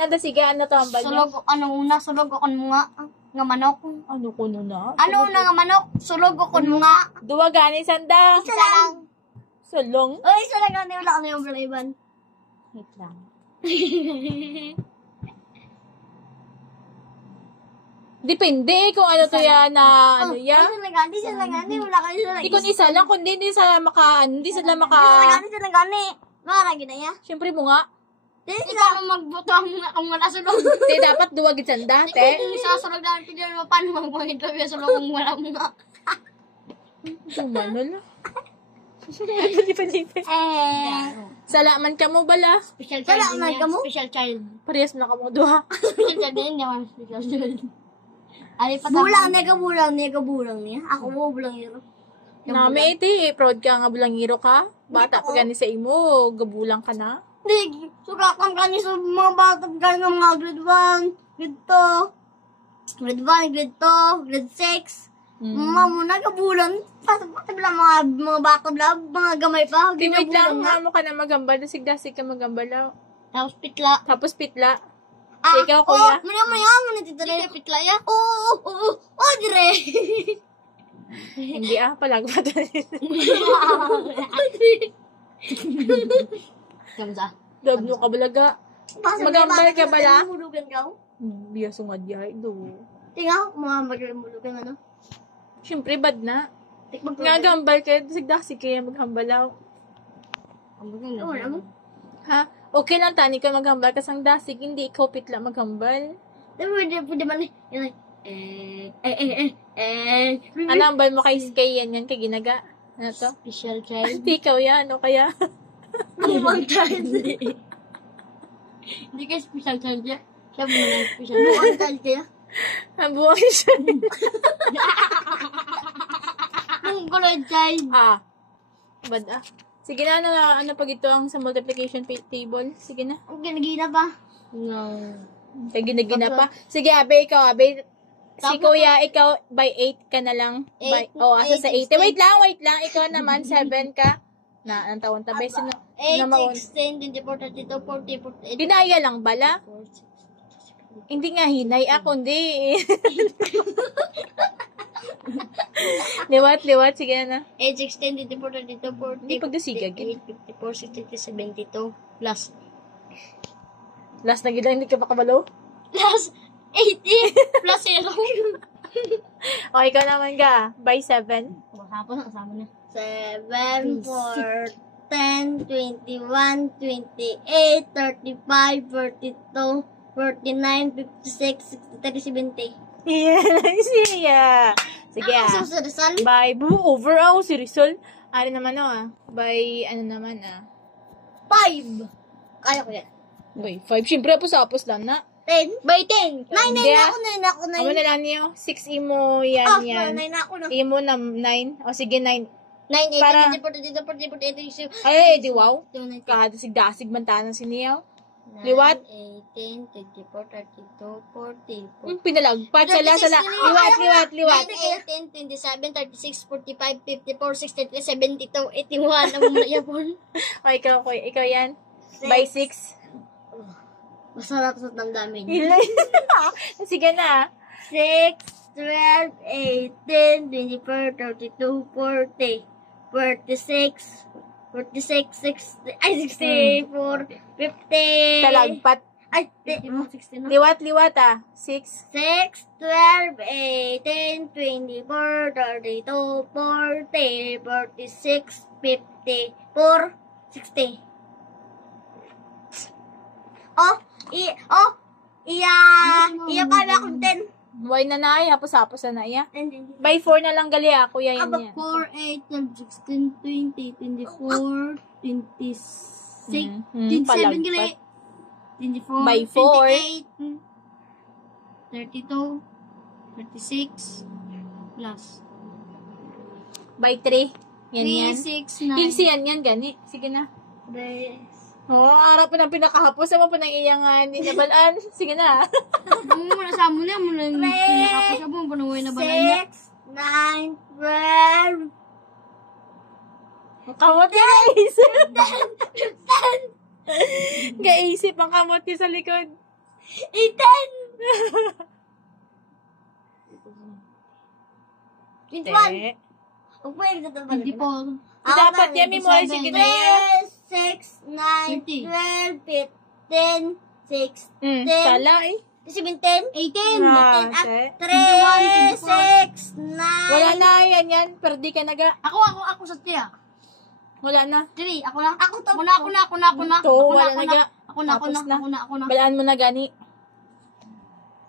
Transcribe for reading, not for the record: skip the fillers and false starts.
Nada sige, ano to ang bala? Sulog, sulog ako nga manok. Ano ko na? Ano una nga manok? Sulog ako nga. Duwa gani sanda. Isa lang. Sulong. Oy, isa lang gani wala ka na yung Iban. Wait lang. Depende kung ano to yan na ano ya. Isa lang gani, wala ka isa lang. Di kun isa lang, kundi hindi sila maka, hindi sila maka. Isa lang gani. Wala ka ya. Siyempre mo nga. Hindi ka magbuto ang wala sulog. Te, dapat duwa gid sanda, te. Kung isa sulog lang, pili mo paano magbuhit yung sulog kung wala mo nga. Tumanol. Salaman ka mo bala. Special child. Salaman ka mo? Special child. Parehas na ka mo duha. Special child din, hindi ako special child. Bulang, nega bulang niya. Ako mo bulang yun. Nami iti, proud ka nga bulangiro ka. Bata pa gani sa imo, gabulang ka na. Hindi, sugakan ka niya sa mga bata pa gani ng mga grade 1, grade 2, grade 1, grade 2, grade 6. Mama mo, nagabulan. Pati lang mga bata lang, mga gamay pa. Di wait lang, nga mo ka na magambal. Dasig-dasig ka magambal. Tapos pitla. Ikaw, kuya. Maya, natitira. Hindi pitla ya? Oo, dire. Hindi palag pa Kamsa. Doblo ka balaga. Magambal ka bala? Mulugan ka? Biya sungad yahay do. Tinga, mga magmulugan ano? Siyempre, bad na. Nga gambal ka, dasig-dasig kaya maghambalaw. Ha? Okay lang tani ka maghambal kasang dasig, hindi ikaw pitla maghambal. Pwede man Ano ang bal mo kay Skay yan kay ginaga? Ano to? Special child. Ikaw yan, o kaya? Buwang child. Hindi ka special child ya. Siya buwang special. Buwang child kaya? Buwang siya. Buwang kulay child. Bad Sige na, ano pag ito ang sa multiplication table? Sige na. Ang ginagina pa. No. Ginagina pa. Sige, abe, ikaw, abe. Si Kuya, ikaw, by 8 ka na lang. Asa sa 8. Wait lang. Ikaw naman, 7 ka. Ang tawang tabay. 8, 16, 24, 32, 40, 48. Dinaya lang bala? Hindi nga hinay ako, hindi. liwat. Sige na. 8, 16, 24, 32, 40, Hindi pagdasigag. 54, 60, 72, plus. Last na gila, hindi ka makabalo? Plus 80, plus 0. O, ikaw naman ka. By 7. Hapon, kasama na. 7, 4, 10, 21, 28, 35, 42, 49, 56, 60, 70. Yeah. Sige Sa Rizal? By, over si Rizal. Ano naman by, ano naman 5. Kaya ko yan. By 5. Siyempre, apos lang na. 10. By 10. 9 ako. Amo na lang niyo. 6 imo yan. 9 ako na. Imo na 9. O sige, 9. 9, 8, Para- 10, 40, 40, 40, 80, 80, Ay, di wow. 90. Kadasig-dasig mantanang siniyaw. Liwat. 18, 24, 32, 40. Pinalagpat. Sala. 36, Liwat. 9, 18, 27, 36, 45, 54, 63, 72, 81. Ang mga yapon. O, ikaw yan. By 6. Masarap sa damdamin. Sige na. 6, 12, 18, 24, 32, 40, 46, 60, ay, 64, 50. Talagpat. Ay, 60 na. Liwat. 6. 6, 12, 18, 24, 32, 40, 46, 54, 60. Iya pala akong 10. Why na na ay, hapos-hapos na iya. By 4 na lang gali ako, yan Aba, yan. 4, 8, 12, 16, 20, 24, 26, Mhm, 27 palagpat. gali. 24, By 4. 28, 32, 36, plus. By 3. Yan 3, 6, 9. Hinsi yan, gani. Sige na. Harap pa ng pinakahapos. Sama pa ng iyangan. Hindi nabalaan. Sige na. Muna sa mo na. Muna yung pinakapos mo. Panuwi na balaan niya. 6, 9, 12. Kamot yung naisip. Gaisip ang kamot yung sa likod. 18! 21! Te. Huwag po yung tatabalik na. 24. Dapat yan, memorize yung ginaya. 6, 9, 12, 15, 16, Sala eh. 17, 18. Ah, 3, te. 6, 9. Wala na yan. Perdi ka naga. Ako sa tiya. Wala na. 3, ako na. Ako to. Ako na. To, wala na ga. Ako na. Balaan mo na gani.